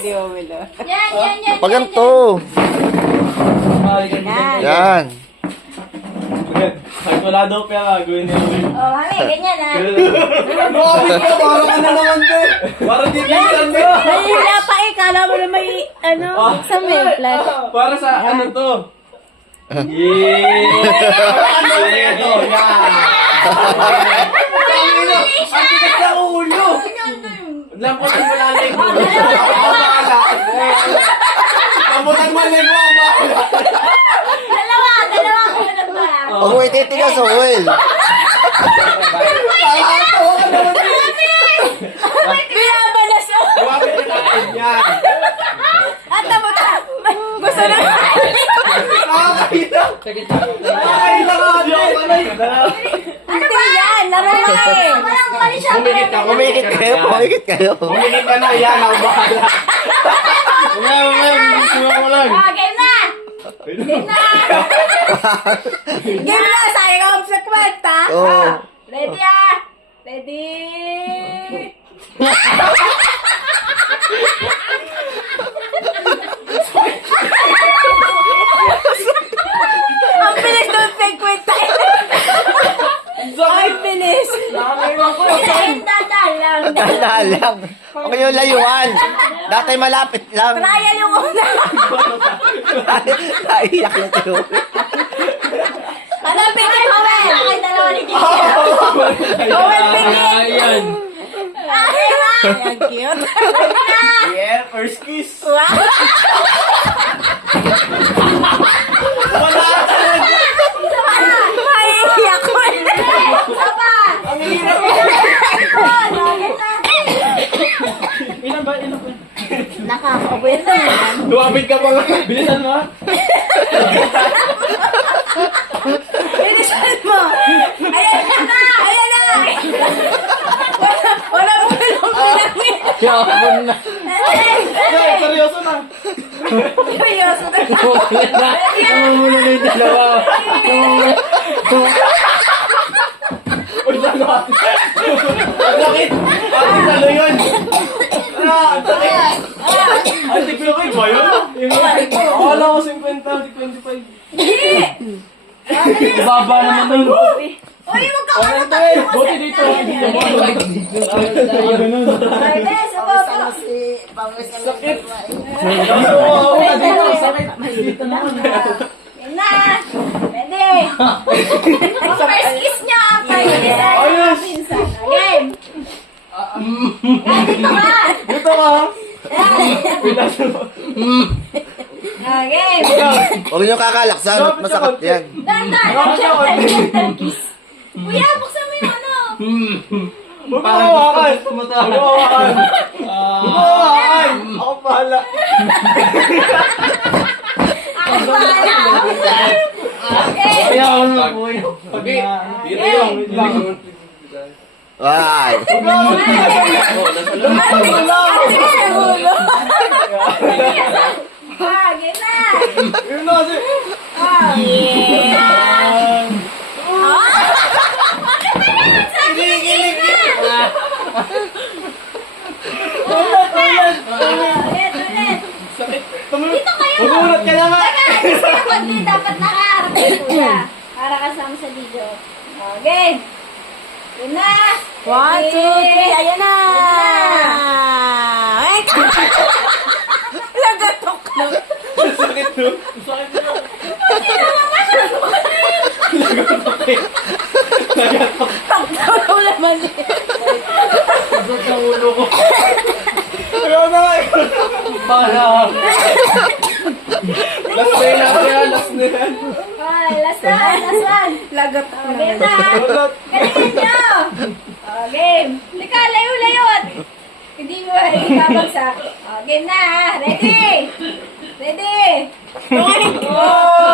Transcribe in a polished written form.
Hindi mo milo. Yan. Pag ganito. Yan. Kahit wala daw pera, gawin niya. Oh, mami, ganyan ah. Bakit ka? Parang ka na naman din. Parang di bilang mo. Wala pa eh. Kala mo na may, exam eh. Plus. Para sa ano to? Yeah! Ang tigas ng ulo! Lamputan mo lang yung ulo. Lamputan mo lang yung ulo. Dalawa ko na ba? Pag mo ititigas, Will. Binabalas ako. Bakit kinain yan? At tapos, gusto na. Nakakita! Nakakita ka! Hindi yan. Laro na eh. Walang mali siya. Kumikit ka. Pumikit kayo. Kumikit ka na. Yan, ako bahala. Suwa mo lang. Game na! Game na. Sayang ako sa kwenta. Oo. Ready ah! Ready! Ang bilis doon sa kwenta. Ang bilis. Dadalang. Dahan lang. Huwag yung layuan. Dati malapit lang. Trial yung una. Naiyak na tayo. Hanapin ni Joel. Ay, dalawa ni Kiki. Joel, pili. Ayan. Ang cute. Yeah, first kiss. Wow. Wala ka rin. Maiiyak ko. Ang hirap. Ilan ba? Nakakawin naman. Lumapit ka pa nga. Bilisan mo. Bilisan mo. Ayan na. Ayan na. Wala mo lang pinangin. Yapon na. Seryoso na. Seryoso na. Namumula na yung dalawa. Uy, ano? Ang sakit! Ang ano yun? Ang sakit! Ang tiklokin ba yun? Akala ko 50, 25. Baba naman nun. Uy, huwag ka Ano to eh? Buti dito. Ganun. Beses, ako. Sakit! Oo, dito. Sakit. Dito naman. Game na! Ready! Ang first kiss niya after pinsan. Ayos! Pinsan. Game! Dito ka! Dito ka. Pinasa mo. Game! Huwag niyo kakalaksan. Masakit yan. Dandan! Gentle kiss. Kuya, buksan mo yung ano. Huwag mo hawakan. Huwag mo hawakan. Huwag mo hawakan. Ako bahala. Ako bahala. Okay. Ayaw na po yun. Okay. Dito yung. Ay. Game na! Yun na kasi. Kinikilig na! Ulit. Dito kayo! Umulat ka na nga. Kasi ako din dapat nakaharap kay kuya. Para kasama sa video. Okay. Yun na. 1, 2, 3. Ayan na. Ay, lagatok na. Sakit to. Sakit to. Takdaw naman eh. Sakit ang ulo ko. Ayaw na nga. Para. Last na yan. Okay, last one. Lagatok Game na. na. Ulat. Galingan nyo. Game. Lika, layo. Hindi babagsak. Game na. Ready? Ready? Oh!